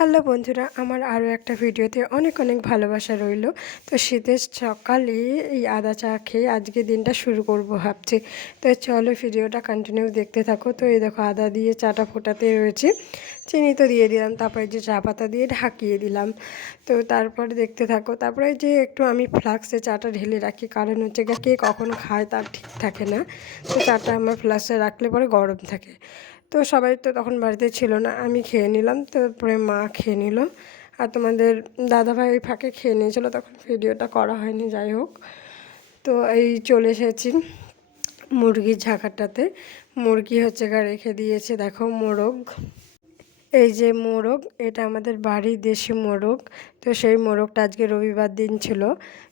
Hello বন্ধুরা, আমার আরও একটা ভিডিওতে অনেক অনেক ভালোবাসা রইল। তো শীতের সকালে এই আদা চা খেয়ে আজকে দিনটা শুরু করব ভাবছি। তো চলো ভিডিওটা কন্টিনিউ দেখতে থাকো। তো এই দেখো আদা দিয়ে চাটা ফোটাতে রয়েছে। চিনি তো দিয়ে দিলাম, তারপরে যে চা পাতা দিয়ে ঢাকিয়ে দিলাম। তো তারপরে দেখতে থাকো, তারপরে যে একটু আমি ফ্লাক্সে চাটা ঢেলে রাখি, কারণ হচ্ছে কে কখন খায় তার ঠিক থাকে না। তো চাটা আমার ফ্লাক্সে রাখলে পরে গরম থাকে। তো সবাই তো তখন বাড়িতে ছিল না, আমি খেয়ে নিলাম, তারপরে মা খেয়ে নিল। আর তোমাদের দাদাভাই ওই ফাঁকে খেয়ে নিয়েছিলো, তখন ভিডিওটা করা হয়নি, যাই হোক। তো এই চলে এসেছি মুরগির ঝাঁকাটাতে। মুরগি হচ্ছে গা রেখে দিয়েছে, দেখো মোরগ। এই যে মোরগ, এটা আমাদের বাড়ির দেশি মোরগ। তো সেই মোরগটা আজকে রবিবার দিন ছিল,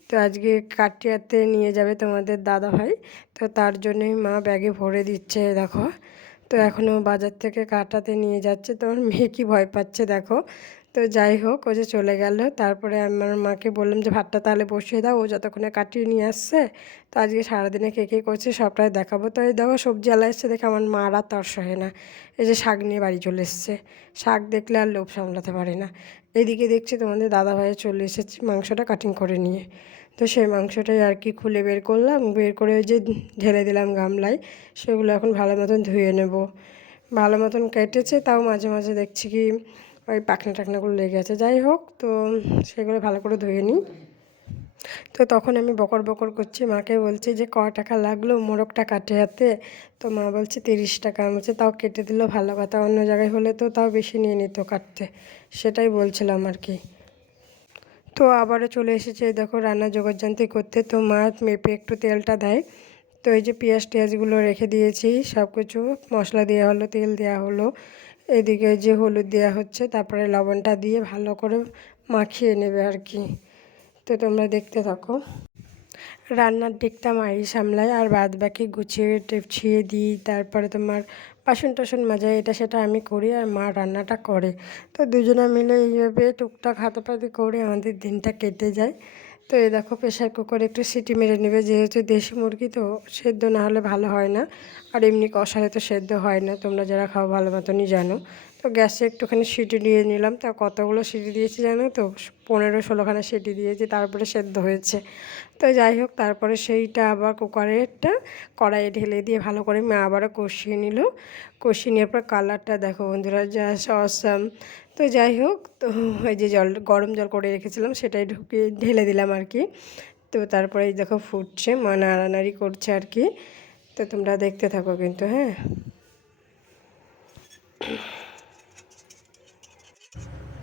তো আজকে কাটিয়াতে নিয়ে যাবে তোমাদের দাদা ভাই তো তার জন্যই মা ব্যাগে ভরে দিচ্ছে, দেখো। তো এখনও বাজার থেকে কাটাতে নিয়ে যাচ্ছে। তো আমার মেয়ে কি ভয় পাচ্ছে দেখো। তো যাই হোক, ও যে চলে গেল। তারপরে আমার মাকে বললাম যে, ভাতটা তাহলে বসিয়ে দাও, ও যতক্ষণে কাটিয়ে নিয়ে আসছে, তো আজকে সারাদিনে কে কে করছে সবটাই দেখাবো। তো এই দেখো, সবজি আলা এসছে দেখে আমার মা আর তর সহে না। এই যে শাক নিয়ে বাড়ি চলে এসছে। শাক দেখলে আর লোভ সামলাতে পারে না। এদিকে দেখছি তোমাদের দাদা ভাইয়ে চলে এসেছে মাংসটা কাটিং করে নিয়ে। তো সেই মাংসটাই আর কি খুলে বের করলাম। বের করে যে ঢেলে দিলাম গামলায়। সেগুলো এখন ভালো মতন ধুয়ে নেব। ভালো মতন কেটেছে, তাও মাঝে মাঝে দেখছি কি ওই পাখনা টাকনাগুলো লেগে আছে। যাই হোক, তো সেগুলো ভালো করে ধুয়ে নিই। তো তখন আমি বকর বকর করছি। মাকে বলছি যে, ক টাকা লাগল মোরগটা কাটে হাতে? তো মা বলছে, তিরিশ টাকা। বলছি, তাও কেটে দিল ভালো কথা। অন্য জায়গায় হলে তো তাও বেশি নিয়ে নিত কাটতে। সেটাই বলছিলাম আর কি। তো আবারও চলে এসেছে দেখো রান্না জগজ্জান্তি করতে। তো মাছ মেপে একটু তেলটা দেয়। তো এই যে পেঁয়াজ টেয়াজগুলো রেখে দিয়েছি সব কিছু মশলা দেওয়া হলো, তেল দেওয়া হলো। এদিকে যে হলুদ দেওয়া হচ্ছে, তারপরে লবণটা দিয়ে ভালো করে মাখিয়ে নেবে আর কি। তো তোমরা দেখতে থাকো। রান্নার দিকটা মাই সামলায় আর বাদ বাকি গুছিয়ে টেপছিয়ে দিই। তারপরে তোমার বাসন টাসন মাজায় এটা সেটা আমি করি আর মা রান্নাটা করে। তো দুজনে মিলে এইভাবে টুকটাক হাতাপাতি করে আমাদের দিনটা কেটে যায়। তো এই দেখো প্রেশার কুকারে একটু সিটি মেরে নেবে, যেহেতু দেশি মুরগি তো সেদ্ধ না হলে ভালো হয় না। আর এমনি কষালে তো সেদ্ধ হয় না, তোমরা যারা খাও ভালো মতনই জানো। তো গ্যাসে একটুখানি সিটি দিয়ে নিলাম। তা কতগুলো সিটি দিয়েছি জানো তো? পনেরো ষোলোখানা সিটি দিয়েছি, তারপরে সেদ্ধ হয়েছে। তো যাই হোক, তারপরে সেইটা আবার কুকারেরটা কড়াইয়ে ঢেলে দিয়ে ভালো করে মা আবারও কষিয়ে নিল। কষিয়ে নেওয়ার পর কালারটা দেখো বন্ধুরা যা অসাম তো যাই হোক, তো ওই যে জল, গরম জল করে রেখেছিলাম, সেটাই ঢুকিয়ে ঢেলে দিলাম আর কি। তো তারপরে দেখো ফুটছে, মা নাড়ানাড়ি করছে আর কি। তো তোমরা দেখতে থাকো কিন্তু হ্যাঁ।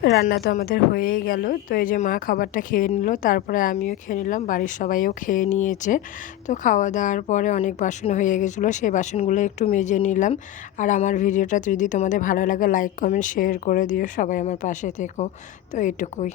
রান্না তো আমাদের হয়েই গেল। তো এই যে মা খাবারটা খেয়ে নিল, তারপরে আমিও খেয়ে নিলাম, বাড়ির সবাইও খেয়ে নিয়েছে। তো খাওয়া দাওয়ার পরে অনেক বাসন হয়ে গেছিল, সেই বাসনগুলো একটু মেজে নিলাম। আর আমার ভিডিওটা যদি তোমাদের ভালো লাগে লাইক কমেন্ট শেয়ার করে দিও। সবাই আমার পাশে থেকো। তো এইটুকুই।